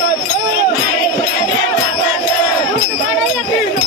Thank you.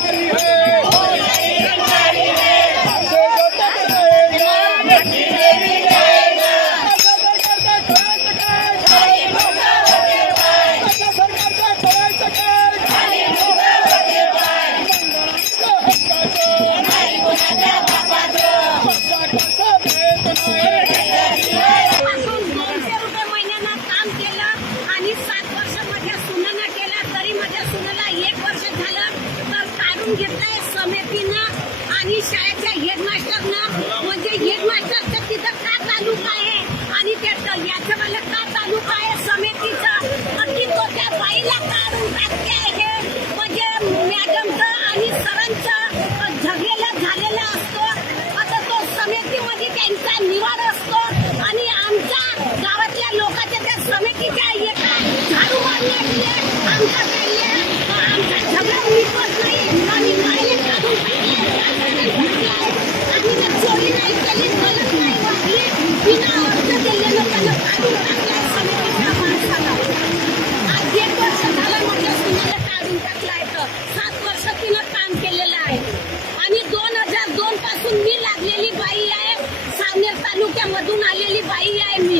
समितीनं आणि शाळेच्या हेडमास्टरनं म्हणजे हेडमास्टरचं तिथं का तालुका आहे? आणि त्याचं याचं मला का तालुका आहे? समितीचं अगदी तो त्या बाईला काढून टाकते आहे. म्हणजे मॅडमचं आणि सरांचं झगलेला झालेलं असतो. आता तो समितीमध्ये त्यांचा निवाड तालुक्यामधून आलेली बाई आहे मी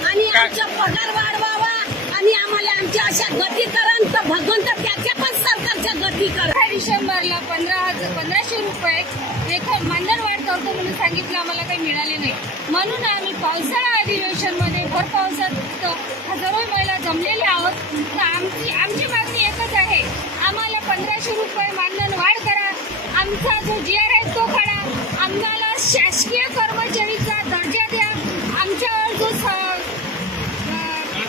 आणि आमचा पगार वाढवावा आणि आम्हाला आमच्या अशा गती करा तर भगवंत त्याच्या पण सरकारच्या गती करा. डिसेंबरला पंधरा हजार पंधराशे रुपये. वेतन मानधन वाढ करतो म्हणून सांगितलं मिळाले नाही. म्हणून आम्ही पावसाळा अधिवेशनमध्ये भर पावसात हजारो महिला जमलेले आहोत. तर आमची आमची मागणी एकच आहे. आम्हाला पंधराशे रुपये मानधन वाढ करा. आमचा जो जी आर आहे तो काढा. आम्हाला शासकीय कर्मचारीचा दर्जा द्या. आमच्यावर जो स-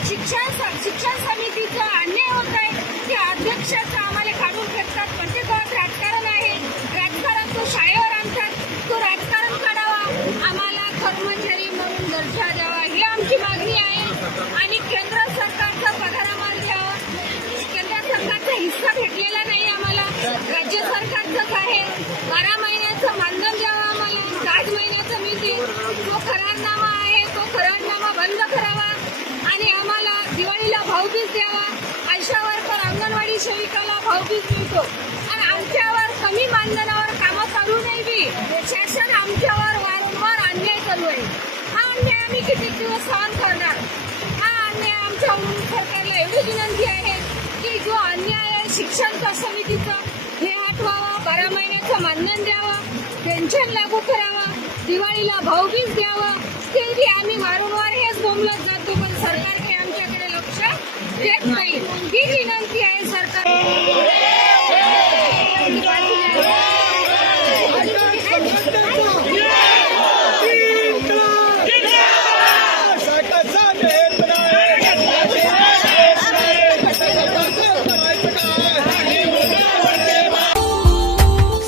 शिक्षण शिक्षण समितीचा अन्याय होत आहे त्या अध्यक्षाचा आम्हाला काढून फेकतात. प्रत्येक राजकारण दर्जा द्यावा ही आमची मागणी आहे. आणि केंद्र सरकारचा पगार द्यावा केंद्र सरकारचा हिस्सा भेटलेला नाही आम्हाला. राज्य सरकारचंच आहे. बारा महिन्याचं मानधन द्यावं आम्हाला. आठ महिन्याचं मिळते जो करारनामा आहे. तो करारनामा बंद करावा. आणि आम्हाला दिवाळीला भाऊबीज द्यावा. आयशावर तर अंगणवाडी सेविकाला भाऊबीज मिळतो. आणि आमच्यावर कमी मानधनावर कामं करू नये बी शासन आमच्यावर वारंवार अन्याय चालू आहे हा अन्याय दिवस सहन करणार हा अन्याय आमच्या सरकारला एवढी विनंती आहे की जो अन्याय आहे शिक्षण समितीचा हे हटवावा बारा महिन्याचं मानधन द्यावं पेन्शन लागू करावा दिवाळीला भाऊबीज द्यावं ते बी आम्ही वारंवार हेच बोंबलत जातो पण सरकार हे आमच्याकडे लक्ष देत नाही. ही विनंती